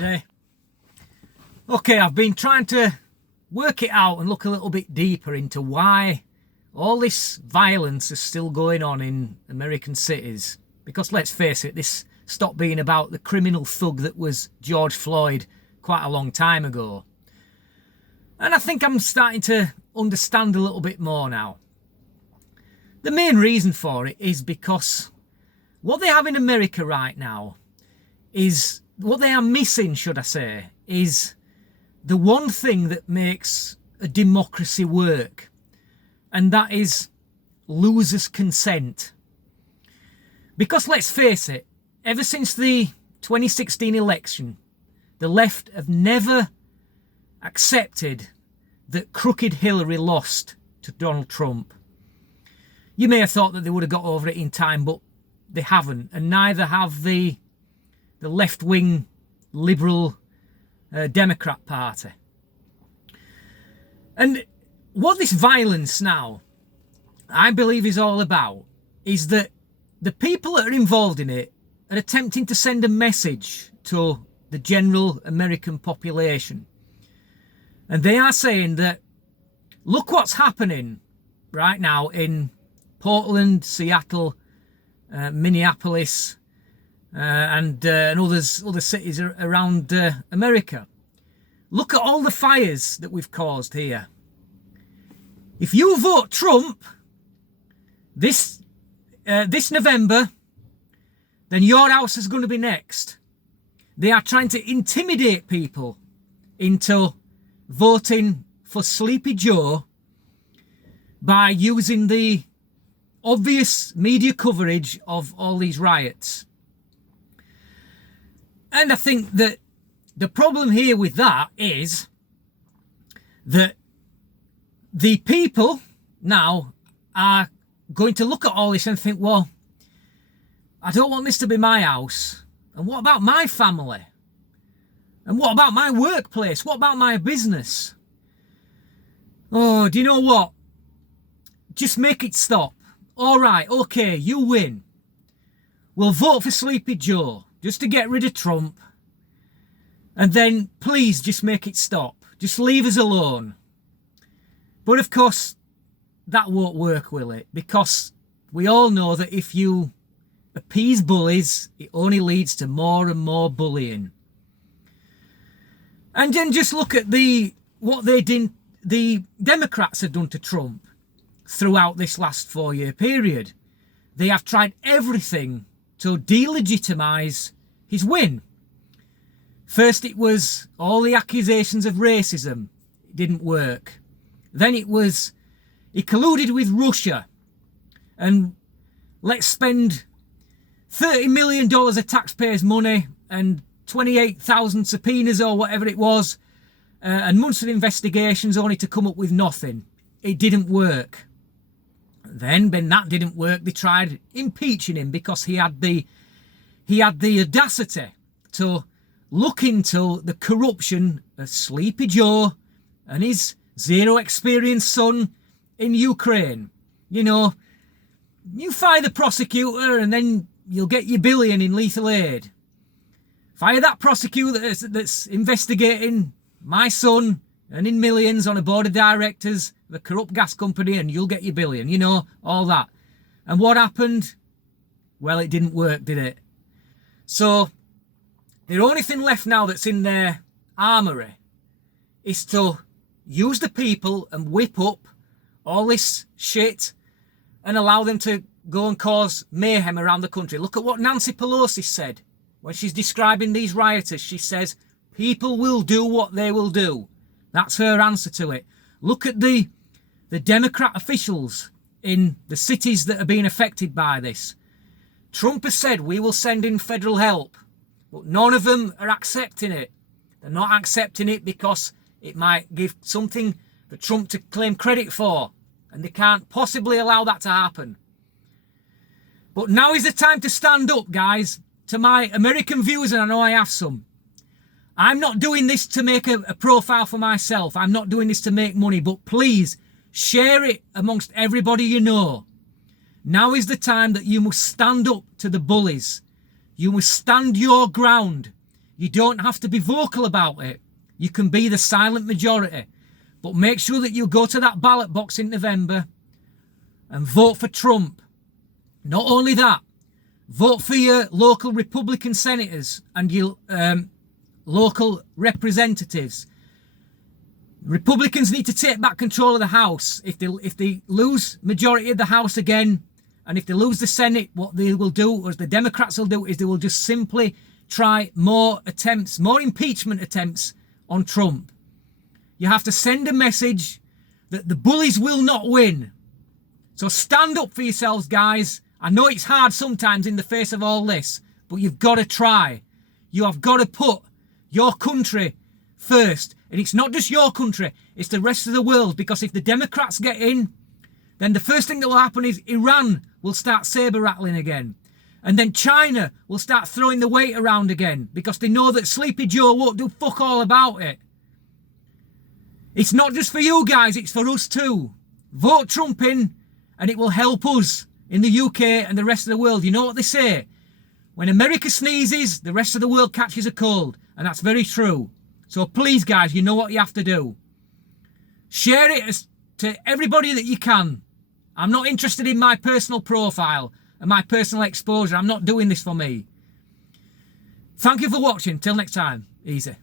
And okay, I've been trying to work it out and look a little bit deeper into why all this violence is still going on in American cities. Because let's face it, this stopped being about the criminal thug that was George Floyd quite a long time ago. And I think I'm starting to understand a little bit more now. The main reason for it is because what they have in America right now is, what they are missing, should I say, is the one thing that makes a democracy work. And that is losers' consent. Because let's face it, ever since the 2016 election, the left have never accepted that crooked Hillary lost to Donald Trump. You may have thought that they would have got over it in time, but they haven't, and neither have the left-wing liberal Democrat Party. And what this violence now, I believe, is all about is that the people that are involved in it are attempting to send a message to the general American population. And they are saying that, look what's happening right now in Portland, Seattle, Minneapolis, and other cities around America. Look at all the fires that we've caused here. If you vote Trump this November, then your house is going to be next. They are trying to intimidate people into voting for Sleepy Joe by using the obvious media coverage of all these riots. And I think that the problem here with that is that the people now are going to look at all this and think, well, I don't want this to be my house. And what about my family? And what about my workplace? What about my business? Oh, do you know what? Just make it stop. All right, okay, you win. We'll vote for Sleepy Joe just to get rid of Trump. And then please just make it stop. Just leave us alone. But of course, that won't work, will it? Because we all know that if you appease bullies, it only leads to more and more bullying. And then just look at what the Democrats have done to Trump throughout this last 4-year period. They have tried everything to delegitimize his win. First it was all the accusations of racism. It didn't work. Then it was he colluded with Russia and let's spend $30 million of taxpayers' money and 28,000 subpoenas or whatever it was, and months of investigations only to come up with nothing. It didn't work. Then, when that didn't work, they tried impeaching him because he had the audacity to look into the corruption of Sleepy Joe and his zero-experience son in Ukraine. You know, you fire the prosecutor and then you'll get your billion in lethal aid. Fire that prosecutor that's investigating my son and in millions on a board of directors of a corrupt gas company and you'll get your billion, you know, all that. And what happened? Well, it didn't work, did it? So the only thing left now that's in their armoury is to use the people and whip up all this shit and allow them to go and cause mayhem around the country. Look at what Nancy Pelosi said when she's describing these rioters. She says, people will do what they will do. That's her answer to it. Look at the Democrat officials in the cities that are being affected by this. Trump has said, we will send in federal help, but none of them are accepting it. They're not accepting it because it might give something for Trump to claim credit for, and they can't possibly allow that to happen. But now is the time to stand up, guys. To my American viewers, and I know I have some, I'm not doing this to make a profile for myself. I'm not doing this to make money, but please share it amongst everybody you know. Now is the time that you must stand up to the bullies. You must stand your ground. You don't have to be vocal about it. You can be the silent majority. But make sure that you go to that ballot box in November and vote for Trump. Not only that, vote for your local Republican senators and your local representatives. Republicans need to take back control of the House. If they lose majority of the House again, and if they lose the Senate, what they will do, or the Democrats will do, is they will just simply try more impeachment attempts on Trump. You have to send a message that the bullies will not win. So stand up for yourselves, guys. I know it's hard sometimes in the face of all this, but you've got to try. You have got to put your country first. And it's not just your country, it's the rest of the world. Because if the Democrats get in, then the first thing that will happen is Iran will start saber rattling again. And then China will start throwing the weight around again, because they know that Sleepy Joe won't do fuck all about it. It's not just for you guys, it's for us too. Vote Trump in, and it will help us in the UK and the rest of the world. You know what they say? When America sneezes, the rest of the world catches a cold. And that's very true. So please, guys, you know what you have to do. Share it to everybody that you can. I'm not interested in my personal profile and my personal exposure. I'm not doing this for me. Thank you for watching. Till next time. Easy.